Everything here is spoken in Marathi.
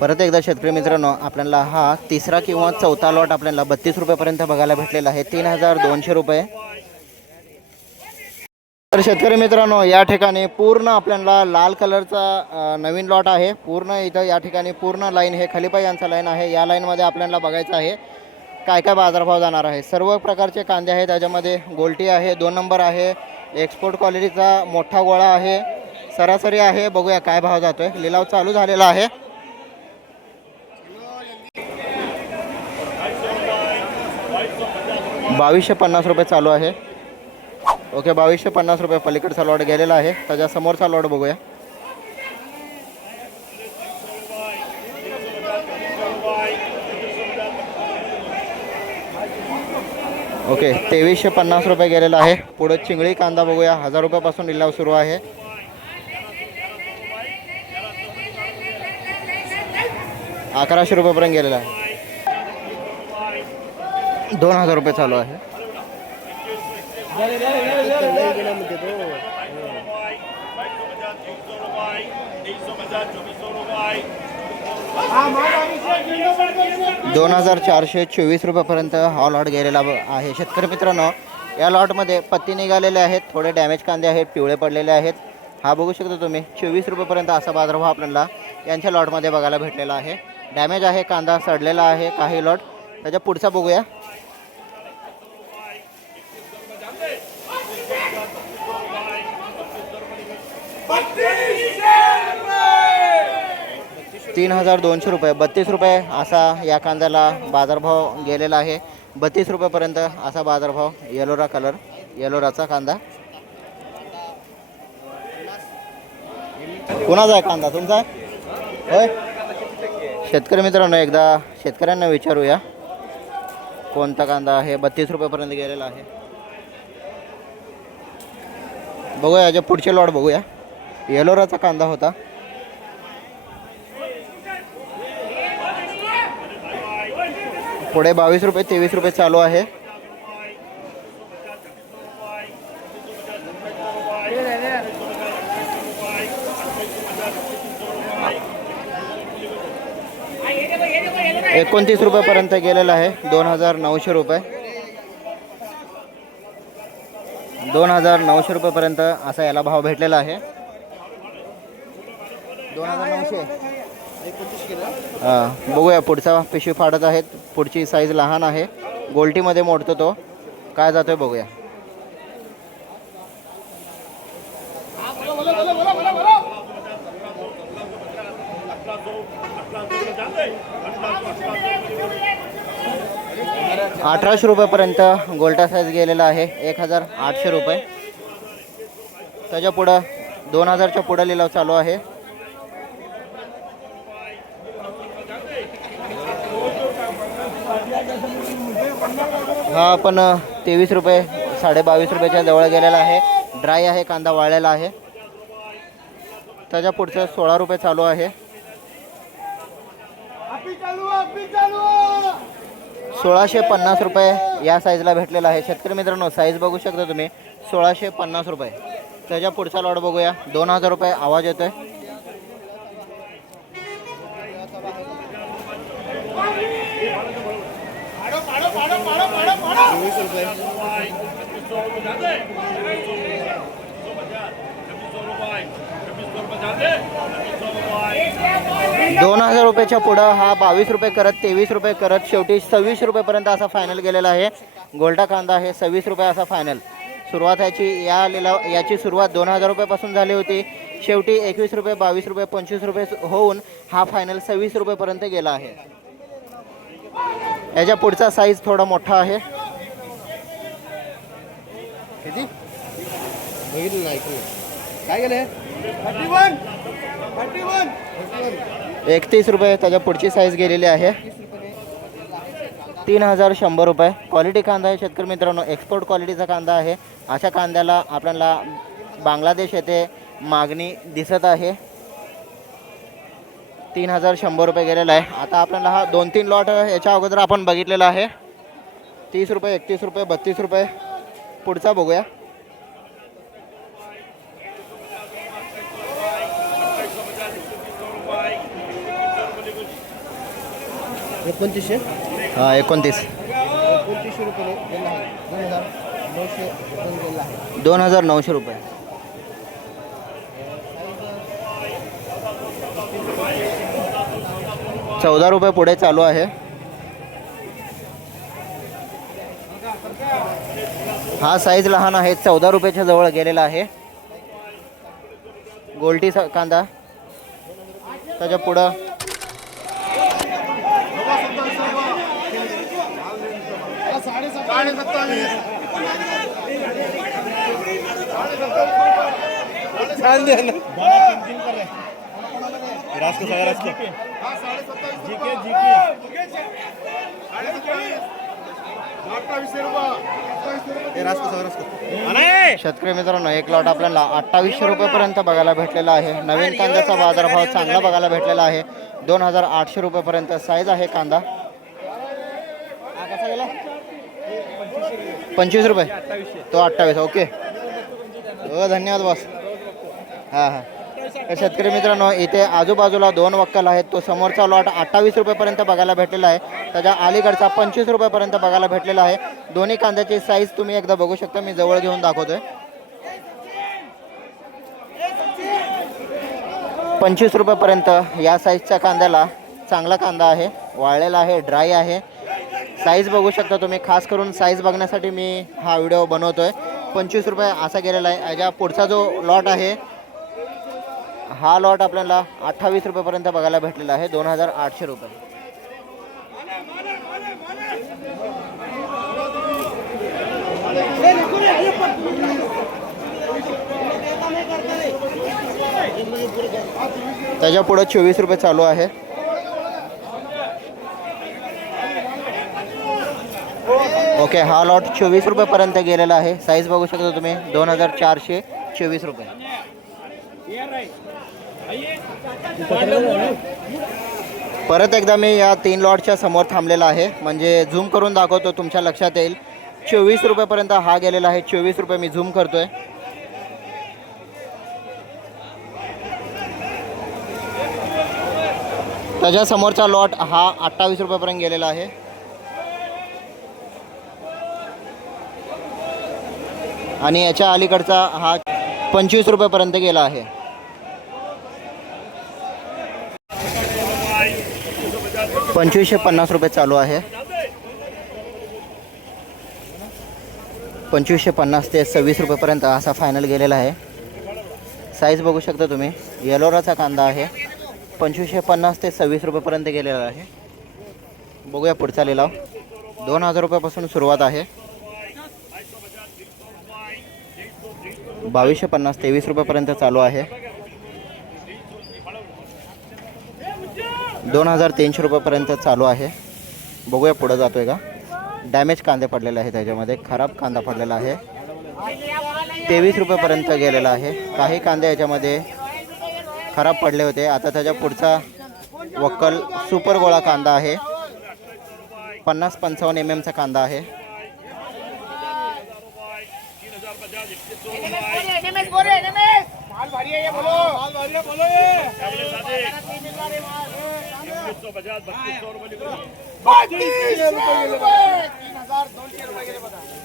परत एकदा शेतकरी मित्रांनो आपल्याला हा तिसरा किंवा चौथा लॉट आपल्याला बत्तीस रुपयापर्यंत बघायला भेटलेला आहे. तीन हजार दोनशे रुपये. तर शेतकरी मित्रांनो या ठिकाणी पूर्ण आपल्याला लाल कलरचा नवीन लॉट आहे. पूर्ण इथं या ठिकाणी पूर्ण लाईन हे खलिपा यांचा लाईन आहे. या लाईनमध्ये आपल्याला बघायचं आहे काय काय बाजारभाव जाणार आहे. सर्व प्रकारचे कांदे आहेत त्याच्यामध्ये गोल्टी आहे दोन नंबर आहे एक्सपोर्ट क्वालिटीचा मोठा गोळा आहे सरासरी आहे. बघूया काय भाव जातो आहे लिलाव चालू झालेला आहे. बावीसशे पन्नास रुपये चालू आहे. ओके बावीसशे पन्नास रुपये पलीकडचा लॉट गेलेला आहे. त्याच्या समोरचा लॉट बघूया. ओके तेवीसशे पन्नास रुपये गेलेला आहे. पुढं चिंगळी कांदा बघूया. हजार रुपयापासून लिलाव सुरू आहे. अकराशे रुपयापर्यंत गेलेला आहे. दोन हजार रुपये चालू आहे. दोन हजार चारशे चोवीस रुपयापर्यंत हा लॉट गेलेला ब- आहे. शेतकरी मित्रांनो या लॉटमध्ये पत्ती निघालेले आहेत थोडे डॅमेज कांदे आहेत पिवळे पडलेले आहेत. हा बघू शकता तुम्ही चोवीस रुपयेपर्यंत असा बाजारभाव आपल्याला यांच्या लॉटमध्ये बघायला भेटलेला आहे. डॅमेज आहे कांदा सडलेला आहे काही लॉट त्याच्या पुढचा बघूया. तीन हजार दोनशे रुपये बत्तीस रुपये असा या कांद्याला बाजारभाव गेलेला आहे. बत्तीस रुपयेपर्यंत असा बाजारभाव येलोरा कलर येलोराचा कांदा. कुणाचा आहे कांदा? तुमचा आहे? होय? शेतकरी मित्रांनो एकदा शेतकऱ्यांना विचारूया. कोणता कांदा आहे? बत्तीस रुपयापर्यंत गेलेला आहे. बघूया याच्या पुढचे लॉट बघूया. येलोराचा कांदा होता. पुढे बावीस रुपये तेवीस रुपये चालू आहे. एकोणतीस रुपयापर्यंत गेलेला आहे. दोन हजार नऊशे रुपये. दोन हजार नऊशे रुपयेपर्यंत असा याला भाव भेटलेला आहे. दोन हजार नऊशे. हां बघूया पुढचा पिशवी फाडत आहेत. पुढची साईज लहान आहे. गोल्टीमध्ये मोडतो तो. काय जातोय बघूया. अठराशे रुपयापर्यंत गोल्टा साईज गेलेला आहे. एक हजार आठशे रुपये. त्याच्या पुढं दोन हजारच्या पुढं लिलाव चालू आहे. हा पण तेवीस रुपये साडे बावीस रुपयाच्या जवळ गेलेला आहे. ड्राय आहे कांदा वाळलेला आहे. त्याच्या पुढचं सोळा रुपये चालू आहे. सोळाशे पन्नास रुपये या साईजला भेटलेला आहे. शेतकरी मित्रांनो साईज बघू शकता तुम्ही. सोळाशे पन्नास रुपये. त्याच्या पुढचा लॉट बघूया. दोन हजार रुपये आवाज दोन हजार रुपयाच्या पुढं हा बावीस रुपये करत तेवीस रुपये करत शेवटी सव्वीस रुपयेपर्यंत असा फायनल गेलेला आहे. गोल्डा कांदा हे सव्वीस रुपये असा फायनल सुरुवात याची या लिलाव याची सुरुवात दोन हजार रुपयापासून झाली होती. शेवटी एकवीस रुपये बावीस रुपये पंचवीस रुपये होऊन हा फायनल सव्वीस रुपयेपर्यंत गेला आहे. याच्या पुढचा साईज थोडा मोठा आहे. किती? काय गेले एकतीस रुपये त्याच्या पुढची साईज गेलेली आहे. तीन हजार शंभर रुपये. क्वालिटी कांदा आहे शेतकरी मित्रांनो. एक्सपोर्ट क्वालिटीचा कांदा आहे. अशा कांद्याला आपल्याला बांगलादेश येथे मागणी दिसत आहे. तीन हजार शंभर रुपये गेलेला आहे. आता आपल्याला हा दोन तीन लॉट याच्या अगोदर आपण बघितलेला आहे. तीस रुपये एकतीस रुपये बत्तीस रुपये. पुढचा बघूया. एकोणतीसशे? हा एकोणतीस. एकोणतीसशे रुपये हजार नऊशे दोन हजार नऊशे रुपये. चौदा रुपये पुढे चालू आहे. हा साईज लहान आहे. चौदा रुपयाच्या जवळ गेलेला आहे. गोल्टी सा- कांदा. त्याच्या पुढं. छान सगळा हे रास्को सगळा रास्को शेतकरी मित्रांनो एक लॉट आपल्याला अठ्ठावीसशे रुपयेपर्यंत बघायला भेटलेला आहे. नवीन कांद्याचा बाजारभाव चांगला बघायला भेटलेला आहे. दोन हजार आठशे रुपयेपर्यंत साईज आहे कांदा. हा कसा गेला पंचवीस रुपये? तो अठ्ठावीस ओके. हो धन्यवाद बॉस हां हां. शेतकरी मित्रांनो इथे आजूबाजूला दोन वक्कल आहेत. तो समोरचा लॉट अठ्ठावीस रुपयेपर्यंत बघायला भेटलेला आहे. त्याच्या अलीकडचा पंचवीस रुपयेपर्यंत बघायला भेटलेला आहे. दोन्ही कांद्याची साईज तुम्ही एकदा बघू शकता. मी जवळ घेऊन दाखवतोय. पंचवीस रुपयेपर्यंत या साईजच्या कांद्याला चांगला कांदा आहे. वाळलेला आहे ड्राय आहे. साईज बघू शकता तुम्ही. खास करून साईज बघण्यासाठी मी हा व्हिडिओ बनवतोय. पंचवीस रुपये असा गेलेला आहे. याच्या पुढचा जो लॉट आहे हा लॉट आपल्याला अठ्ठावीस रुपयेपर्यंत बघायला भेटलेला आहे दोन हजार आठशे रुपये. त्याच्या पुढे चोवीस रुपये चालू आहे. ओके हा लॉट चोवीस रुपयेपर्यंत गेलेला आहे. साईज बघू शकता तुम्ही दोन हजार चारशे चोवीस रुपये. परत एकदा मी या तीन लॉटच्या समोर थांबलेला आहे. म्हणजे झूम करून दाखवतो तुमच्या लक्षात येईल. चोवीस रुपयेपर्यंत हा गेलेला आहे. चोवीस रुपये मी झूम करतोय. त्याच्या समोरचा लॉट हा अठ्ठावीस रुपयापर्यंत गेलेला आहे. आणि याच्या अलीकडचा हा पंचवीस रुपयापर्यंत गेला आहे. पंचवीसशे पन्नास रुपये चालू आहे. पंचवीसशे पन्नास ते सव्वीस रुपयेपर्यंत असा फायनल गेलेला आहे. साईज बघू शकता तुम्ही. येलोराचा कांदा आहे. पंचवीसशे पन्नास ते सव्वीस रुपयेपर्यंत गेलेला आहे. बघूया पुढचा लिलाव. दोन हजार रुपयापासून सुरुवात आहे. बावीसशे पन्नास तेवीस रुपयापर्यंत चालू आहे. दोन हजार तीनशे रुपयापर्यंत चालू आहे. बघूया पुढं जातो आहे का? डॅमेज कांदे पडलेले आहे त्याच्यामध्ये. खराब कांदा पडलेला आहे. तेवीस रुपयापर्यंत गेलेला आहे. काही कांदे याच्यामध्ये खराब पडले होते. आता त्याच्या पुढचा वक्कल सुपर गोळा कांदा आहे. पन्नास पंचावन्न एम एमचा कांदा आहे. माल भारी है ये बोलो. माल भारी है बोलो ये. बत्तीस रुपये तीन हजार दोनशे रुपये